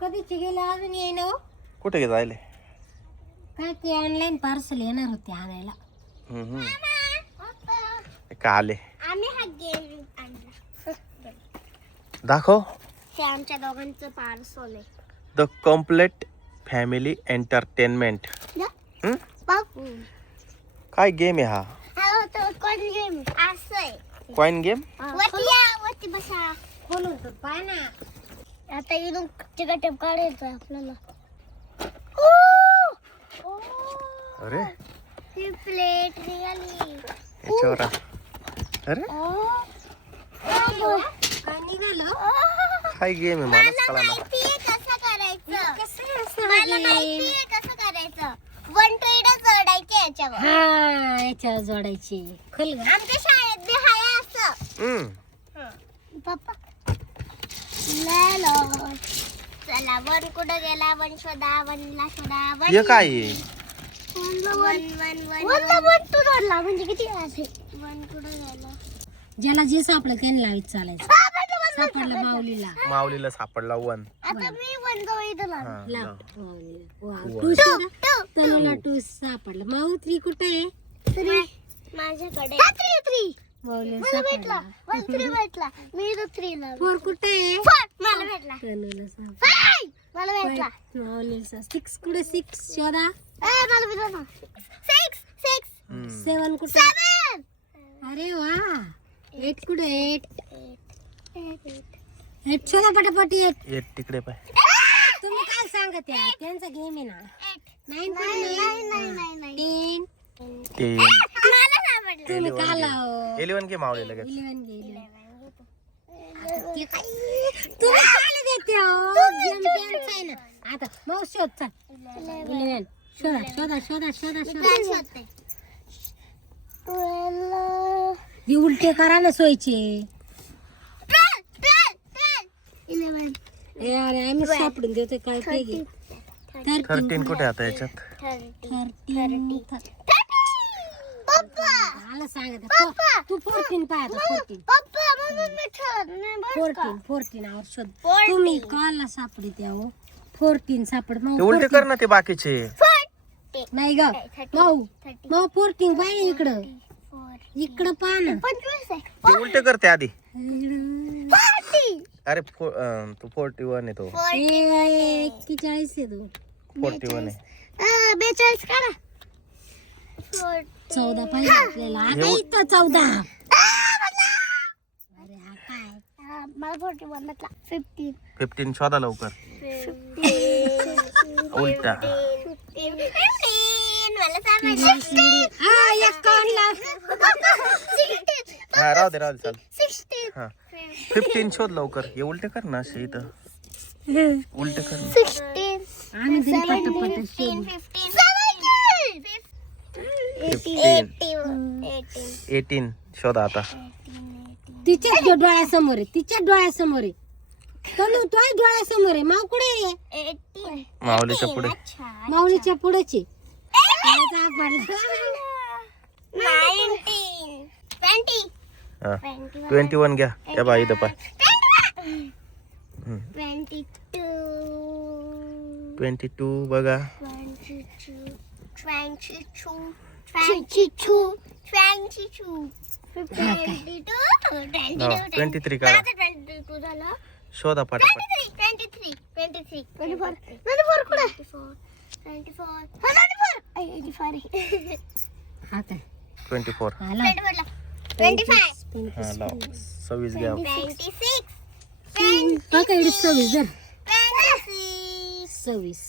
कधीची गेले अजून येईना हो. कुठे जायले? काय ते ऑनलाईन पार्सल येणार होते आणायला. का आले? आम्ही हा गेम आणला. दाखव. हे आमच्या दोघांचं पार्सल आहे. The complete family entertainment. काय गेम आहे हा? हा तो कोण गेम असं आहे. Coin game. वरती बसा. खोलून तर पाय ना. आता इथून चिकटप काढायचं आपल्याला. अरे ही प्लेट निघाली. याच्यावर अरे काय निघालं? काय गेम आहे? मला मला कळालं. माहितीये कसं करायचं. कसं असं मला हे? माहितीये कसं करायचं. वन ट्रेड जोडायचे याच्यावर. हा याच्यावर जोडायची. खोल ग. आमच्या शाळेत बी हाय असं. पप्पा लेलो. चला वन कुठं गेला? वन शोधा. वनला शोधा. वन हे काय आहे? वन तू जोडला म्हणजे किती असे? वन कुठं गेला? ज्याला जे सापडलं त्याने लावीत चालायचं. सापडलं माऊलीला. माऊलीला सापडला वन. आता मी वन जवळ इथं लाव. हा, लाव. लाव. वा, वन. टू शोधा. तनुला टू सापडलं. माऊ 3 कुठे आहे? माझ्याकडे माऊलीला मला भेटला. सापडला. वन थ्री भेटला. मी इथं 3 लावला. 4 कुठे आहे? मला भेटला. तनुला सापडला. 5 मला भेटला. माऊलीला 6 कुठे? 6 शोधा. मला भेटला ना. 6 7 कुठे? 7 अरे वा. 8 कुठे? 8 शोधा पटापट. 8 एक तिकडे पाय. तुम्ही काय सांगत आहे? त्यांचा गेम आहे ना. 9 नाही 10 ते मला सापडलं. तुम्ही का लाव? 11 घे माऊलीला लगेच. 11 गेले. ते काय? तुम्ही काय देते हो? गेम त्यांचा आहे ना. आता मग शोध चल. 11 शोधा. हे उलटे करा ना सोयचे. 11 ए अरे आम्ही सापडून देतोय काय पाहिजे. 13 कुठे आता याच्यात? 13 पप्पा आला सांगत तू 14 पाय आता 14 पप्पा मम्मी मी ठरत नाही बरं का. 14 आवर शोध. 14. तुम्ही काला सापडते हो. 14 सापड ते मग उलटे कर ना ते बाकीचे. नाही ग माऊ 14 पाहिजे इकडं. इकडं पहा ना. 25 आहे. ते उलटे करते आधी. 40 अरे तू 41 आहे तो. 41 आहे तो. 41 आहे. 42 करा. 14 पाहिजे आपल्याला. आता इथं 14. अरे हा काय? मला 41 म्हटला. 15 15 शोधा लवकर. उलटा. 15 मला सापडलं. हा एक काढला. हा राहू दे चाल. 16 हा 15 शोध लवकर. हे उलटे कर ना असे इथं. उलटे कर ना. 16 आम्ही तरी पटापट 15 शोधू. 18 शोधा आता. तिच्याच डोळ्यासमोर आहे. तिच्याच डोळ्यासमोर आहे. तनु तोय डोळ्यासमोर आहे. माऊ कुठे आहे? 18 माऊलीच्या पुढे. माऊलीच्या पुढेच आहे. आता आपण 19 20 हा 21 घ्या. या बाई इथं पाय. 22 22 बघा. 22 23 करा. 22 झालं. शोधा पटापट. 23 24 कुठे? 84 हा काय 24 आला. 25 हा लाव. 26 घ्या. 26 हा काय 26 जर 26 26